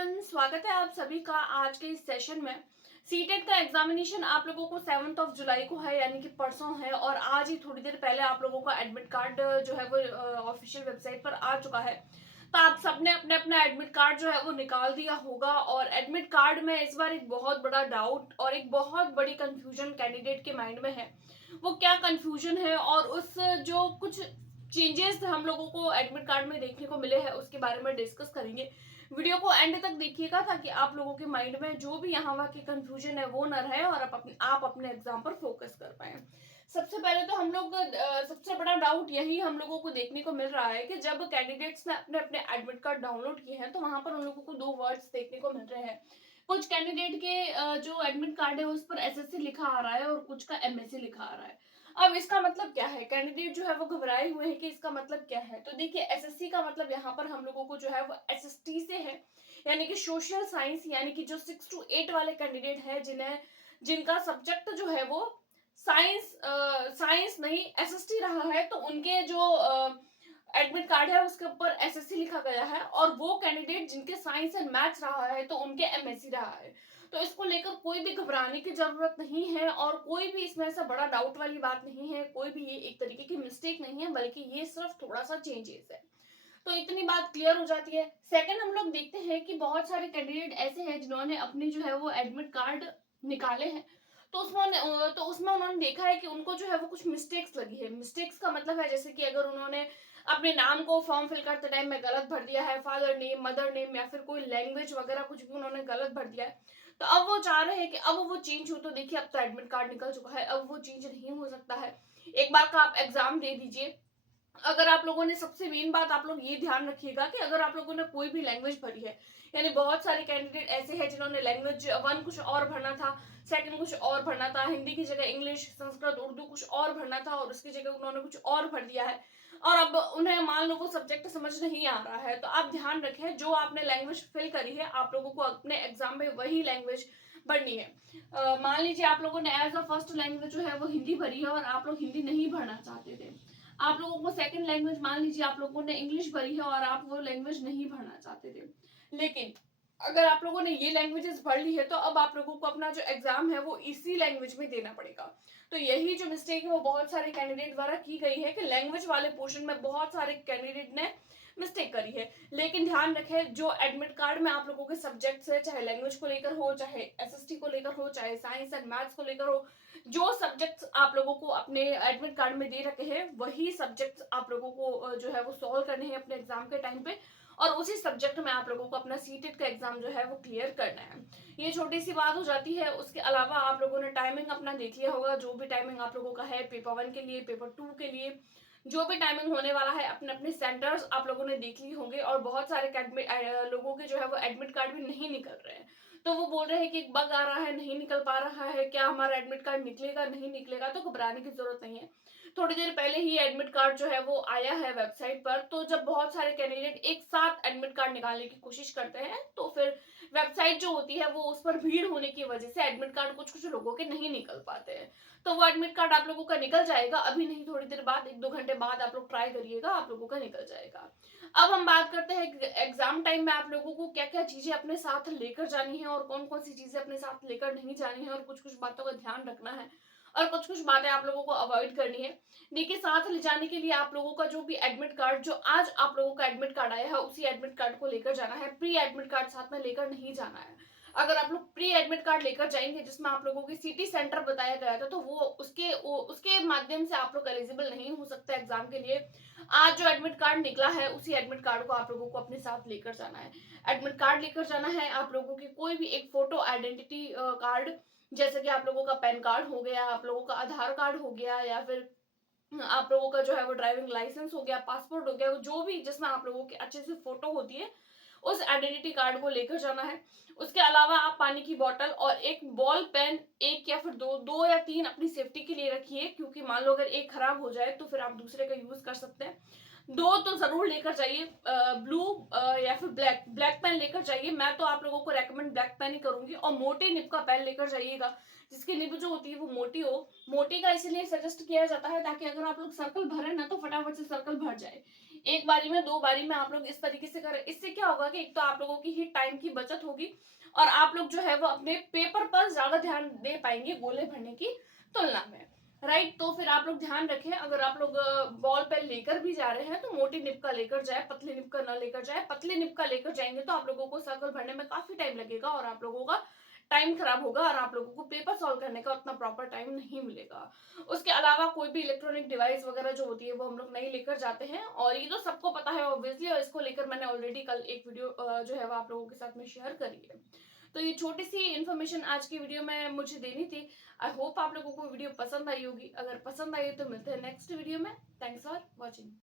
Everyone, स्वागत है आप सभी का आज के इस सेशन में। सीटेट का एग्जामिनेशन आप लोगों को 7 ऑफ जुलाई को है, यानी कि परसों है। और आज ही थोड़ी देर पहले आप लोगों का एडमिट कार्ड जो है वो ऑफिशियल वेबसाइट पर आ चुका है। तो आप सबने अपने अपना एडमिट कार्ड जो है वो निकाल दिया होगा। और एडमिट कार्ड में इस बार एक बहुत बड़ा डाउट और एक बहुत बड़ी कंफ्यूजन कैंडिडेट के माइंड में है। वो क्या कंफ्यूजन है और उस जो कुछ चेंजेस हम लोगों को एडमिट कार्ड में देखने को मिले हैं उसके बारे में डिस्कस करेंगे। वीडियो को एंड तक देखिएगा ताकि आप लोगों के माइंड में जो भी यहाँ वहाँ की कंफ्यूजन है वो न रहे और आप अपने एग्जाम पर फोकस कर पाए। सबसे पहले तो हम लोग सबसे बड़ा डाउट यही हम लोगों को देखने को मिल रहा है कि जब कैंडिडेट्स ने अपने अपने एडमिट कार्ड डाउनलोड किए हैं तो वहां पर उन लोगों को दो वर्ड्स देखने को मिल रहे हैं। कुछ कैंडिडेट के जो एडमिट कार्ड है उस पर एसएससी लिखा आ रहा है और कुछ का एमएससी लिखा आ रहा है। अब इसका मतलब क्या है? कैंडिडेट जो है वो घबराए हुए हैं कि इसका मतलब क्या है। तो देखिए, एसएससी का मतलब यहाँ पर हम लोगों को जो है वो एसएसटी से है, यानी कि सोशल साइंस, यानी कि जो 6 to 8 वाले कैंडिडेट हैं जिनका सब्जेक्ट जो है वो साइंस नहीं एसएसटी रहा है, तो उनके जो एडमिट कार्ड है उसके ऊपर एसएससी लिखा गया है। और वो कैंडिडेट जिनके साइंस एंड मैथ्स रहा है तो उनके एमएससी रहा है। तो इसको लेकर कोई भी घबराने की जरूरत नहीं है और कोई भी इसमें ऐसा बड़ा डाउट वाली बात नहीं है। कोई भी ये एक तरीके की मिस्टेक नहीं है, बल्कि ये सिर्फ थोड़ा सा चेंजेस है। तो इतनी बात क्लियर हो जाती है। सेकंड, हम लोग देखते हैं कि बहुत सारे कैंडिडेट ऐसे हैं जिन्होंने अपने जो है वो एडमिट कार्ड निकाले हैं। तो उसमें उन्होंने देखा है कि उनको जो है वो कुछ मिस्टेक्स लगी है। मिस्टेक्स का मतलब है जैसे कि अगर उन्होंने अपने नाम को फॉर्म फिल करते टाइम में गलत भर दिया है, फादर नेम, मदर नेम, या फिर कोई लैंग्वेज वगैरह कुछ भी उन्होंने गलत भर दिया है, तो अब वो चाह रहे हैं कि अब वो चेंज हो। तो देखिए, अब तो एडमिट कार्ड निकल चुका है, अब वो चेंज नहीं हो सकता है। एक बार का आप एग्जाम दे दीजिए। अगर आप लोगों ने, सबसे मेन बात आप लोग ये ध्यान रखिएगा कि अगर आप लोगों ने कोई भी लैंग्वेज भरी है, यानी बहुत सारे कैंडिडेट ऐसे हैं जिन्होंने लैंग्वेज वन कुछ और भरना था, सेकंड कुछ और भरना था, हिंदी की जगह इंग्लिश, संस्कृत, उर्दू कुछ और भरना था और उसकी जगह उन्होंने कुछ और भर दिया है। और अब उन्हें मान लो वो सब्जेक्ट समझ नहीं आ रहा है, तो आप ध्यान रखें जो आपने लैंग्वेज फिल करी है आप लोगों को अपने एग्जाम में वही लैंग्वेज भरनी है। मान लीजिए आप लोगों ने एज अ फर्स्ट लैंग्वेज जो है वो हिंदी भरी है और आप लोग हिंदी नहीं भरना चाहते थे। आप लोगों को सेकंड लैंग्वेज, मान लीजिए आप लोगों ने इंग्लिश भरी है और आप वो लैंग्वेज नहीं भरना चाहते थे, लेकिन अगर आप लोगों ने ये लैंग्वेजेस भर ली है तो अब आप लोगों को अपना जो एग्जाम है वो इसी लैंग्वेज में देना पड़ेगा। तो यही जो मिस्टेक है वो बहुत सारे कैंडिडेट द्वारा की गई है कि लैंग्वेज वाले पोर्शन में बहुत सारे कैंडिडेट ने मिस्टेक करी है। लेकिन ध्यान रखें, जो एडमिट कार्ड में आप लोगों के सब्जेक्ट्स है, चाहे लैंग्वेज को लेकर हो, चाहे एसएसटी को लेकर हो, चाहे साइंस एंड मैथ्स को लेकर हो, जो सब्जेक्ट्स आप लोगों को अपने एडमिट कार्ड में दे रखे हैं वही सब्जेक्ट्स आप लोगों को जो है वो सॉल्व करने हैं अपने एग्जाम के टाइम पे। और उसी सब्जेक्ट में आप लोगों को अपना सीटेट का एग्जाम जो है वो क्लियर करना है। ये छोटी सी बात हो जाती है। उसके अलावा आप लोगों ने टाइमिंग अपना देख लिया होगा, जो भी टाइमिंग आप लोगों का है पेपर 1 के लिए, पेपर 2 के लिए, जो भी टाइमिंग होने वाला है, अपने अपने सेंटर्स आप लोगों ने देख लिए होंगे। और बहुत सारे लोगों के जो है वो एडमिट कार्ड भी नहीं निकल रहे हैं, तो वो बोल रहे हैं कि एक बग आ रहा है, नहीं निकल पा रहा है, क्या हमारा एडमिट कार्ड निकलेगा नहीं निकलेगा। तो घबराने की जरूरत नहीं है। थोड़ी देर पहले ही एडमिट कार्ड जो है वो आया है वेबसाइट पर। तो जब बहुत सारे कैंडिडेट एक साथ एडमिट कार्ड निकालने की कोशिश करते हैं तो फिर वेबसाइट जो होती है वो उस पर भीड़ होने की वजह से एडमिट कार्ड कुछ कुछ लोगों के नहीं निकल पाते हैं। तो वो एडमिट कार्ड आप लोगों का निकल जाएगा, अभी नहीं, थोड़ी देर बाद, 1-2 घंटे बाद आप लोग ट्राई करिएगा, आप लोगों का निकल जाएगा। अब हम बात करते हैं एग्जाम टाइम में आप लोगों को क्या क्या चीजें अपने साथ लेकर जानी है और कौन कौन सी चीजें अपने साथ लेकर नहीं जानी है, और कुछ कुछ बातों का ध्यान रखना है और कुछ कुछ बातें आप लोगों को अवॉइड करनी है। देखिए, साथ ले जाने के लिए आप लोगों का जो भी एडमिट कार्ड, जो आज आप लोगों का एडमिट कार्ड आया है उसी एडमिट कार्ड को लेकर जाना है। प्री एडमिट कार्ड साथ में लेकर नहीं जाना है। अगर आप लोग प्री एडमिट कार्ड लेकर जाएंगे जिसमें आप लोगों की सिटी सेंटर बताया गया था, तो वो उसके माध्यम से आप लोग एलिजिबल नहीं हो सकते एग्जाम के लिए। आज जो एडमिट कार्ड निकला है उसी एडमिट कार्ड को आप लोगों को अपने साथ लेकर जाना है। एडमिट कार्ड लेकर जाना है, आप लोगों की कोई भी एक फोटो आइडेंटिटी कार्ड, जैसे कि आप लोगों का पैन कार्ड हो गया, आप लोगों का आधार कार्ड हो गया, या फिर आप लोगों का जो है वो ड्राइविंग लाइसेंस हो गया, पासपोर्ट हो गया, जो भी जिसमें आप लोगों की अच्छे से फोटो होती है, उस आइडेंटिटी कार्ड को लेकर जाना है। उसके अलावा आप पानी की बोतल और एक बॉल पेन, एक या फिर दो या तीन अपनी सेफ्टी के लिए रखिए, क्योंकि मान लो अगर एक खराब हो जाए तो फिर आप दूसरे का यूज कर सकते हैं। दो तो जरूर लेकर जाइए, ब्लू या फिर ब्लैक ब्लैक पेन लेकर जाइए। मैं तो आप लोगों को रेकमेंड ब्लैक पेन ही करूंगी। और मोटे निब का पेन लेकर जाइएगा, जिसकी निब जो होती है वो मोटी हो। मोटी का इसलिए सजेस्ट किया जाता है ताकि अगर आप लोग सर्कल भरे ना तो फटाफट से सर्कल भर जाए। एक बारी में, 2 बारी में आप लोग इस तरीके से करें। इससे क्या होगा कि एक तो आप लोगों की ही टाइम की बचत होगी और आप लोग जो है वो अपने पेपर पर ज़्यादा ध्यान दे पाएँगे गोले भरने की तुलना में, राइट? तो फिर आप लोग ध्यान रखें, अगर आप लोग बॉल पेन लेकर भी जा रहे हैं तो मोटी निब का लेकर जाएँ, पतली निब का ना लेकर जाएँ। पतली निब का लेकर जाएँगे तो आप लोगों को सर्कल भरने में काफ़ी टाइम लगेगा और आप लोगों का टाइम खराब होगा और आप लोगों को पेपर सॉल्व करने का उतना प्रॉपर टाइम नहीं मिलेगा। उसके अलावा कोई भी इलेक्ट्रॉनिक डिवाइस वगैरह जो होती है वो हम लोग नहीं लेकर जाते हैं और ये तो सबको पता है ऑब्वियसली, और इसको लेकर मैंने ऑलरेडी कल एक वीडियो जो है वो आप लोगों के साथ में शेयर करी है। तो ये छोटी सी इन्फॉर्मेशन आज की वीडियो में मुझे देनी थी। आई होप आप लोगों को वीडियो पसंद आई होगी। अगर पसंद आई तो मिलते हैं नेक्स्ट वीडियो में। Thanks for watching.